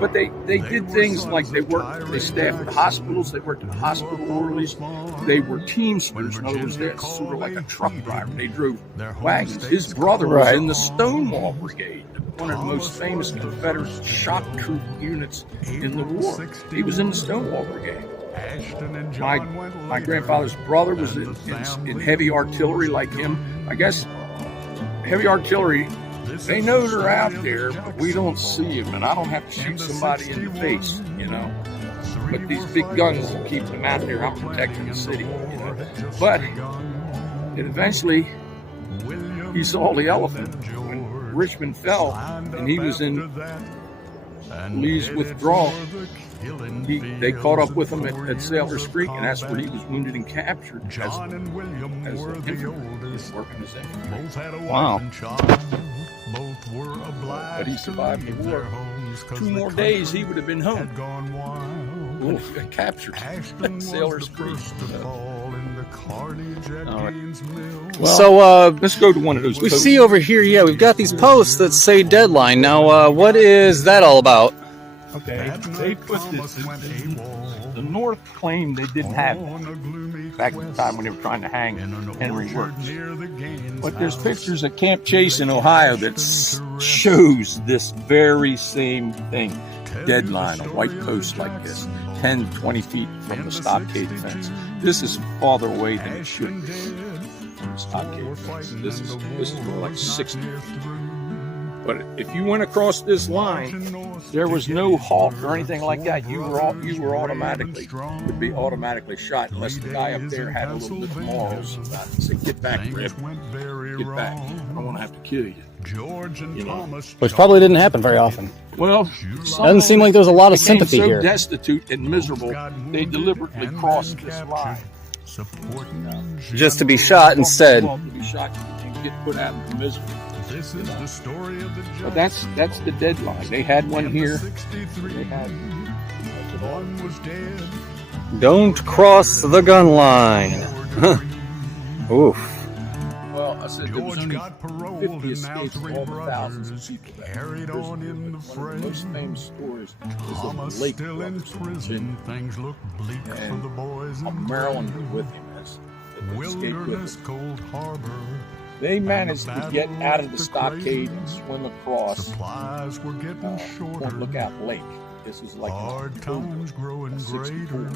but they did things like they staffed the hospitals, they worked in the hospital orderlies, they were teamsters. In other words, they're sort of like a truck driver. They drove wagons. His brother was in the Stonewall Brigade, one of the most famous Confederate shock troop units in the war. He was in the Stonewall Brigade. My grandfather's brother was in heavy artillery like him. I guess heavy artillery, they know they're out there, but we don't see them, and I don't have to shoot somebody in the face, you know. But these big guns will keep them out there. I'm protecting the city, you know. But eventually, he saw the elephant when Richmond fell, and he was in Lee's withdrawal. They caught up with him at Sailor's Creek, and that's where he was wounded and captured as an infantry. Working as infantry. Wow. But he survived the war. 2 more days, he would have been home. When he got captured at Sailor's Creek. Well, so let's go to one of those we posts. see over here, we've got these posts that say deadline. Now, what is that all about? Okay, they put this. The North claimed they didn't have it back in the time when they were trying to hang Henry Works. But there's pictures at Camp Chase in Ohio that shows this very same thing. Deadline, a white post like this, 10, 20 feet from the stockade fence. This is farther away than it should be. Stockade fence. This is more like 60 feet. But if you went across this line, there was no halt or anything like that. You were automatically would be automatically shot unless the guy up there had a little bit of morals about it. Say, get back, Rip. Get back. I don't want to have to kill you. You know? Which probably didn't happen very often. Well, doesn't seem like there's a lot of sympathy so here. Destitute and miserable, they deliberately crossed this line. Just to be shot instead. To be shot and get put out into misery. This is the story of the But that's the deadline. They had one here. They had one was dead. Don't cross the gun line. Oof. Well, I said there was George only got paroled 50 and now escapes of 3 all the thousands of brothers people that carried were on in the One of the most fray. famous stories is of Thomas the Lake still in brothers prison. Things look bleak for And the boys in Maryland gray. was with him as they escaped with Wilderness, him. Cold Harbor. They managed to get out of the stockade and swim across Supplies were getting shorter. Point Lookout Lake. This is like Hard times growing 64. greater.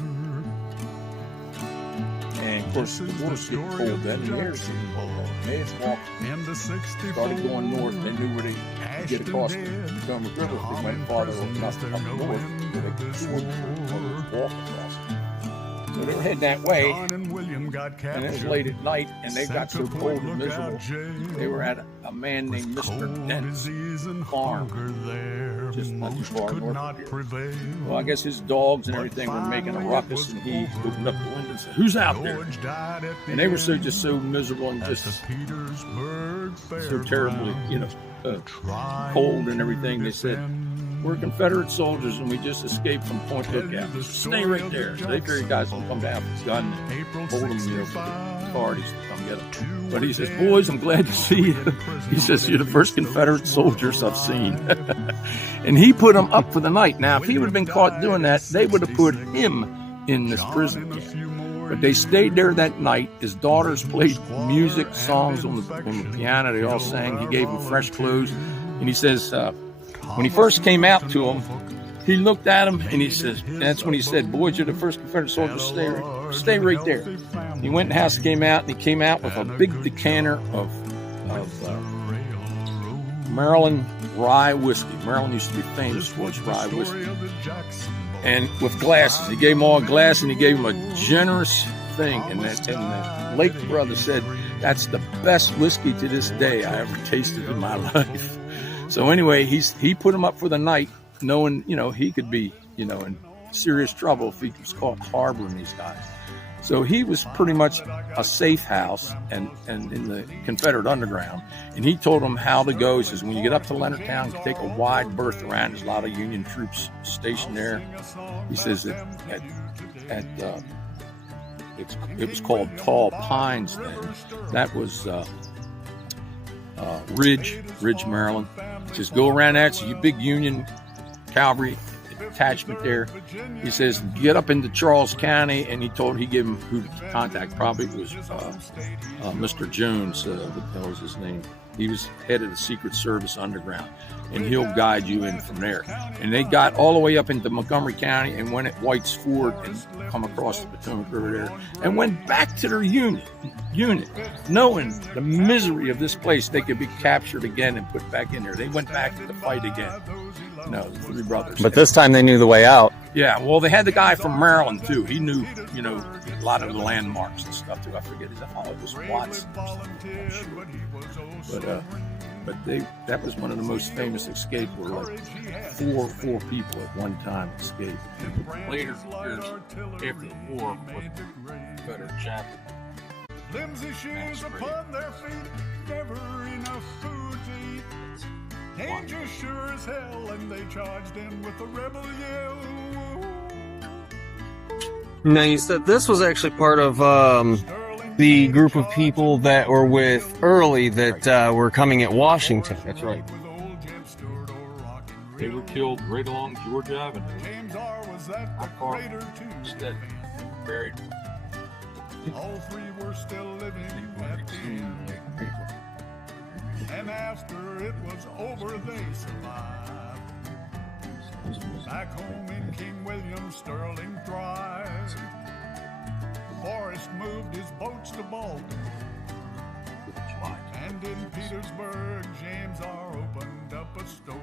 And of course, the waters get cold then, and the air's getting cold. They had walked, In the 64, started going north. They knew where they could get across the Potomac River. If they went farther enough up north, where they could swim or walk across it. So they were heading that way, John and William got and captured. it was late at night, and they got so Sent to cold Point and Lookout miserable. Jail. They were at a man named Mr. Cold Dent's disease and farm, hunger there, just not too most far could north not of here. prevail. Well, I guess his dogs and everything were making a ruckus, and he opened up the window and said, "Who's out there?" George died at the And they were so end just so miserable and at just the Petersburg so terribly, Fairgrounds. Trying cold and everything. to They said, defend we're Confederate soldiers and we just escaped from Point Lookout. Stay right there. They figured guys will come down with his gun and hold them, you know, for the authorities to come get them. But he says, boys, I'm glad to see you. He says, you're the first Confederate soldiers I've seen. And he put them up for the night. Now, if he would have been caught doing that, they would have put him in this prison. But they stayed there that night. His daughters played music, songs on the piano. They all sang. He gave them fresh clothes. And he says, when he first came out to them, he looked at him and he says, that's when he said, boys, you're the first Confederate soldiers, stay right there. He went in the house, came out, and he came out with a big decanter of Maryland rye whiskey. Maryland used to be famous for its rye whiskey. And with glasses. He gave them all a glass and he gave them a generous thing. And the Lake brother said, that's the best whiskey to this day I ever tasted in my life. So anyway, he put him up for the night, knowing, you know, he could be, you know, in serious trouble if he was caught harboring these guys. So he was pretty much a safe house and in the Confederate underground. And he told them how to go. He says, when you get up to Leonardtown, you take a wide berth around. There's a lot of Union troops stationed there. He says that it was called Tall Pines then. That was Ridge, Maryland. He says, go around that. So you big Union cavalry attachment there. He says, get up into Charles County, and he gave him who to contact. Probably was Mr. Jones. What the hell was his name? He was head of the Secret Service underground, and he'll guide you in from there. And they got all the way up into Montgomery County and went at White's Ford and come across the Potomac River there and went back to their unit, knowing the misery of this place. They could be captured again and put back in there. They went back to the fight again. No, the three brothers. But this time they knew the way out. Yeah, well, they had the guy from Maryland, too. He knew, you know, a lot of the landmarks and stuff, too. I forget his name. Oh, it was Watson or something. But that was one of the most famous escapes where, like, four people at one time escaped. Later years, after the war, with Confederate chaplain. Flimsy shoes upon their feet, never enough food to eat. Danger sure as hell, and they charged in with a rebel yell. Now, you said this was actually part of the group of people that were with Early that were coming at Washington. That's right. They were killed right along George Avenue. Not far. Instead, buried. All three were still living at the end. And after it was over, they survived. Back home in King William Sterling thrived. Forrest moved his boats to Baltimore. And in Petersburg, James R. opened up a store.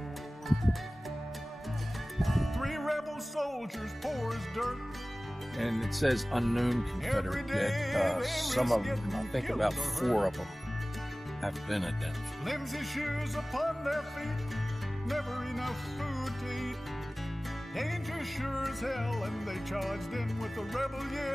3 rebel soldiers poor as dirt. And it says unknown Confederate dead. Some of them, I think about 4 of them, have been identified. Flimsy shoes upon their feet, never enough food to eat. Danger sure as hell, and they charged in with a rebel yell.